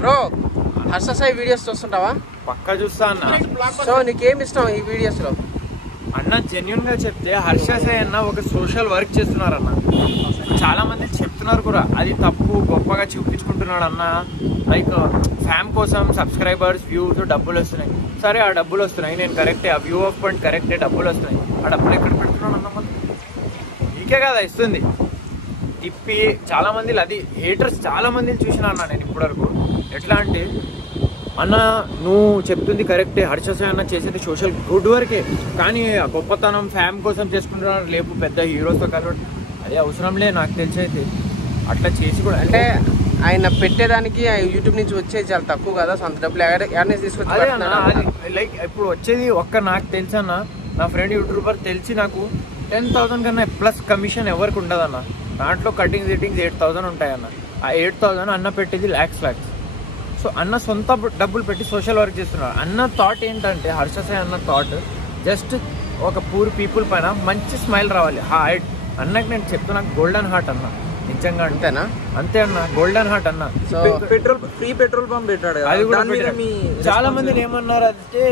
Bro Harsha Sai videos చూస్తుంటావా? పక్కా చూస్తా అన్న. సో నీకేం ఇష్టం ఈ వీడియోస్ లో? అన్న జెన్యున్ గా చెప్తే హర్ష సాయి అన్న ఒక సోషల్ వర్క్ చేస్తున్నారన్న. చాలా మంది చెప్తున్నారు కూడా అది తప్పు, గొప్పగా చూపించుకుంటున్నాడు అన్న. లైక్ ఫ్యామ్ కోసం సబ్స్క్రైబర్స్ వ్యూస్ డబ్బులు వస్తున్నాయి. సరే ఆ డబ్బులు వస్తున్నాయి, నేను కరెక్టే, ఆ వ్యూ ఆఫ్ పాయింట్ కరెక్టే, డబ్బులు వస్తున్నాయి. ఆ డబ్బులు ఎక్కడ పెడుతున్నాడు అన్న? మనం నీకే కదా ఇస్తుంది తిప్పి. చాలా మంది అది హేటర్స్ చాలా మందిని చూసినా అన్న నేను ఇప్పటివరకు. ఎట్లా అంటే అన్న నువ్వు చెప్తుంది కరెక్టే, హర్ష సాయి అన్న చేసేది సోషల్ గుడ్ వర్కే, కానీ గొప్పతనం ఫ్యామ్ కోసం చేసుకుంటున్నారు, లేపు పెద్ద హీరోస్తో కలవడం అది అవసరం లే నాకు తెలిసి. అయితే అట్లా చేసి కూడా అంటే ఆయన పెట్టేదానికి యూట్యూబ్ నుంచి వచ్చేది చాలా తక్కువ కదా, సొంత డబ్బులు అవేర్నెస్ తీసుకొచ్చి. అదే అన్న, అది లైక్ ఇప్పుడు వచ్చేది ఒక్క నాకు తెలుసు అన్న, నా ఫ్రెండ్ యూట్యూబర్ తెలిసి నాకు 10,000 కన్నా ప్లస్ కమిషన్ ఎవరికి ఉండదన్న. దాంట్లో కటింగ్ సిట్టింగ్స్ 8,000 ఉంటాయన్న. ఆ 8,000 అన్న పెట్టేది ల్యాక్స్. సో అన్న సొంత డబ్బులు పెట్టి సోషల్ వర్క్ చేస్తున్నారు. అన్న థాట్ ఏంటంటే, హర్ష సాయి అన్న థాట్ జస్ట్ ఒక పూర్ పీపుల్ పైన మంచి స్మైల్ రావాలి. హార్ట్ అన్నకి నేను చెప్తున్నా, గోల్డెన్ హార్ట్ అన్న. నిజంగా అంతేనా? అంతే అన్న, గోల్డెన్ హార్ట్ అన్న. ఫ్రీ పెట్రోల్ పంప్ పెట్టాడు, అది కూడా చాలా మంది ఏమన్నారు అంటే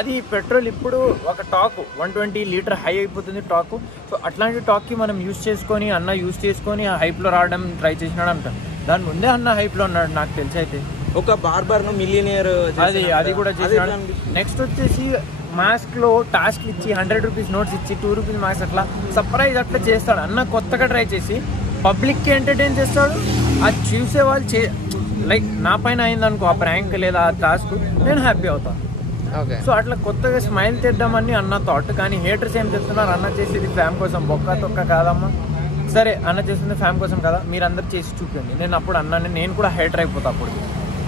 అది పెట్రోల్ ఇప్పుడు ఒక టాక్ 120 లీటర్ హై అయిపోతుంది టాక్. సో అట్లాంటి టాక్ కి మనం యూజ్ చేసుకొని అన్న యూజ్ చేసుకొని ఆ హైప్ లో రావడం ట్రై చేసినాడు అంట. దాని ముందే అన్న హైప్ లో ఉన్నాడు నాకు తెలిసి. అయితే ఒక బార్బర్ ను మిలియనియర్ అది కూడా చేసినాడు. నెక్స్ట్ వచ్చేసి మాస్క్ లో టాస్క్ ఇచ్చి 100 రూపీస్ నోట్స్ ఇచ్చి 2 రూపీస్ మాస్క్ అట్లా సర్ప్రైజ్ అట్లా చేస్తాడు అన్న. కొత్తగా ట్రై చేసి పబ్లిక్ కి ఎంటర్టైన్ చేస్తాడు. అది చూసే వాళ్ళు లైక్ నా పైన అయిందనుకో ఆ ప్రాంక్ లేదా ఆ టాస్క్, నేను హ్యాపీ అవుతాను. సో అట్లా కొత్తగా స్మైల్ తెద్దామని అన్న థాట్. కానీ హేటర్స్ ఏం చెప్తున్నారు, అన్న చేసేది ఫ్యామ్ కోసం, బొక్క తొక్క కాదమ్మా. సరే అన్న చేస్తుంది ఫ్యామ్ కోసం కదా, మీరు అందరు చేసి చూపించండి. నేను అప్పుడు అన్నాను, నేను కూడా హేటర్ అయిపోతా అప్పుడు.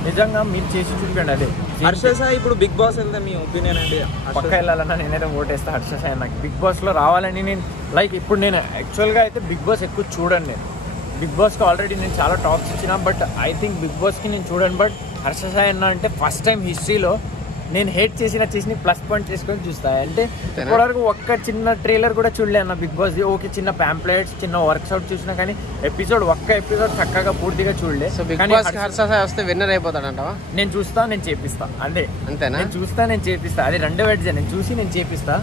నిజంగా మీరు చేసి చూపించండి. అదే హర్ష సాయి ఇప్పుడు బిగ్ బాస్ వెళ్తే మీ ఒపీనియన్ అండి? పక్క వెళ్ళాలన్నా నేనైతే ఓటేస్తా హర్ష సాయి నాకు బిగ్ బాస్లో రావాలని. నేను లైక్ ఇప్పుడు నేను యాక్చువల్గా అయితే బిగ్ బాస్ ఎక్కువ చూడండి. నేను బిగ్ బాస్కి ఆల్రెడీ నేను చాలా టాక్స్ ఇచ్చిన, బట్ ఐ థింక్ బిగ్ బాస్కి నేను చూడను. బట్ హర్ష సాయి అన్న అంటే ఫస్ట్ టైం హిస్టరీలో నేను హేట్ చేసి ప్లస్ పాయింట్ చేసుకొని చూస్తాను. అంటే ఇప్పటివరకు ఒక్క చిన్న ట్రైలర్ కూడా చూడలే అన్న బిగ్ బాస్. ఓకే చిన్న ప్యాంప్లెట్స్, చిన్న వర్క్అవుట్ చూసినా, కానీ ఒక్క ఎపిసోడ్ చక్కగా పూర్తిగా చూడలే. హర్ష సాయి వస్తే విన్నర్ అయిపోతాడంటావా? నేను చూస్తా, నేను చేపిస్తా. అంతేనా? నేను చూస్తా, నేను చేపిస్తా. అది రెండో వెడ్జే, నేను చూసి నేను చేపిస్తా.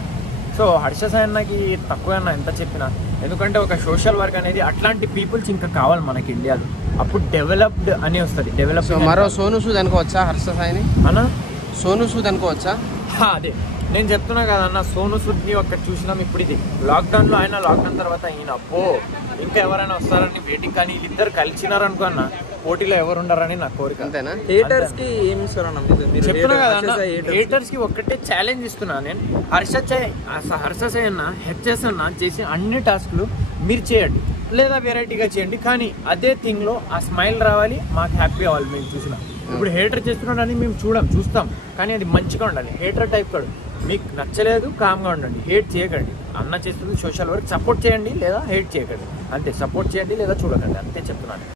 సో హర్ష సాయి అన్నకి తక్కువ అన్న ఎంత చెప్పినా, ఎందుకంటే ఒక సోషల్ వర్క్ అనేది అట్లాంటి పీపుల్స్ ఇంకా కావాలి మనకి ఇండియాలో. అప్పుడు డెవలప్డ్ అని వస్తుంది. డెవలప్ మరో సోను సూద్ అనుకోవచ్చా హర్ష సాయిని? అన్న సోను సూద్ అనుకోవచ్చా? అదే నేను చెప్తున్నా కదన్న, సోను సూద్ని ఒక్కటి చూసినాం. ఇప్పుడు ఇది లాక్డౌన్లో ఆయన, లాక్డౌన్ తర్వాత ఈయన అబ్బో ఇంకా ఎవరైనా వస్తారని వెయిటింగ్. కానీ వీళ్ళిద్దరు కలిసినారనుకో అన్న, పోటీలో ఎవరు ఉండరని నా కోరిక. అంతేనా? హేటర్స్ కి ఏమి ఇస్తారన్న? చెప్తున్నా కదన్న, హేటర్స్ కి ఒక్కటే ఛాలెంజ్ ఇస్తున్నా నేను. హర్ష సాయి అన్న హెచ్ఎస్ అన్న చేసి అన్ని టాస్క్లు మీరు చేయండి, లేదా వెరైటీగా చేయండి, కానీ అదే థింగ్ లో ఆ స్మైల్ రావాలి, మాకు హ్యాపీ అవ్వాలి. మేము చూసిన ఇప్పుడు హేటర్ చేస్తున్నాడని మేము చూస్తాం, కానీ అది మంచిగా ఉండాలి. హేటర్ టైప్ కాదు, మీకు నచ్చలేదు కామ్గా ఉండండి, హేట్ చేయకండి. అన్న చేస్తుంది సోషల్ వర్క్, సపోర్ట్ చేయండి లేదా హేట్ చేయకండి. అంతే, సపోర్ట్ చేయండి లేదా చూడకండి, అంతే చెప్తున్నాను.